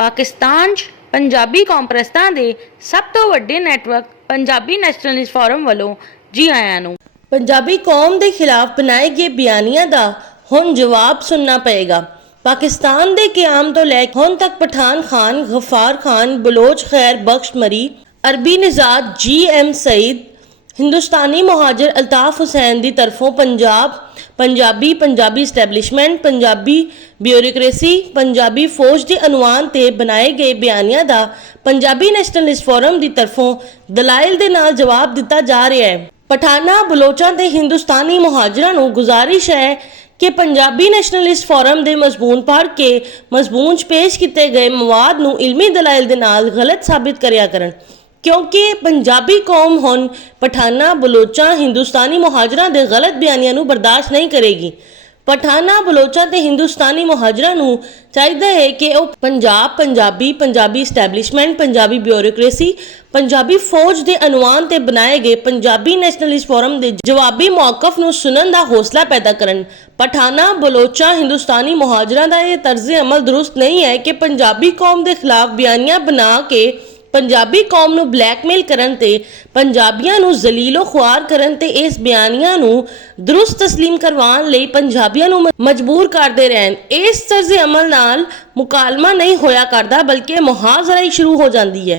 पाकिस्तान 'ਚ पंजाबी कॉम्प्रैसां दे सब तो वड्डे नैटवर्क पंजाबी नैशनलिस्ट फोरम वालों जी आयां नूं। पंजाबी कौम के खिलाफ बनाए गए बयानिया का हुण जवाब सुनना पएगा। पाकिस्तान के क्याम तो लैके हुण तक पठान खान, गफार खान, बलोच खैर बख्श मरी, अरबी निजात GM सईद, हिंदुस्तानी मुहाजिर अल्ताफ हुसैन की तरफों पंजाबी स्टैबलिशमेंट, पंजाबी ब्यूरोक्रेसी, पंजाबी फौज के अनवान ते बनाए गए बयानिया का पंजाबी नैशनलिस्ट फोरम की तरफों दलाइल के नाल जवाब दिता जा रहा है। पठाना, बलोचा ते हिंदुस्तानी मुहाजिरां नूं गुजारिश है कि पंजाबी नैशनलिस्ट फोरम के मजमून पढ़ के मजमून च पेश किए गए मवाद नूं इलमी दलाइल के नाल गलत साबित करिया करन, क्योंकि पंजाबी कौम हुण पठाना, बलोचा, हिंदुस्तानी मुहाजिरां दे गलत बयानियां नूं बर्दाश्त नहीं करेगी। पठाना, बलोचा ते हिंदुस्तानी मुहाजिरां नूं चाहिदा है कि वह पंजाबी स्टैबलिशमेंट, पंजाबी ब्यूरोक्रेसी, पंजाबी फौज के अनवान ते बनाए गए पंजाबी नैशनलिस्ट फोरम के जवाबी मौकफ नूं सुनन का हौसला पैदा करन। पठाना, बलोचा, हिंदुस्तानी मुहाजिरां का यह तर्ज अमल दुरुस्त नहीं है कि पंजाबी कौम के खिलाफ बयानिया बना के पंजाबी कौम नूं ब्लैकमेल करन ते पंजाबियां नूं जलीलो ख्वार करन ते इस बयानिया नूं दुरुस्त तस्लीम करवाउण लई पंजाबियां नूं मजबूर करदे रहन। इस तर्ज अमल नाल मुकालमा नहीं होया करदा बल्कि मुहाजरा ही शुरू हो जांदी है।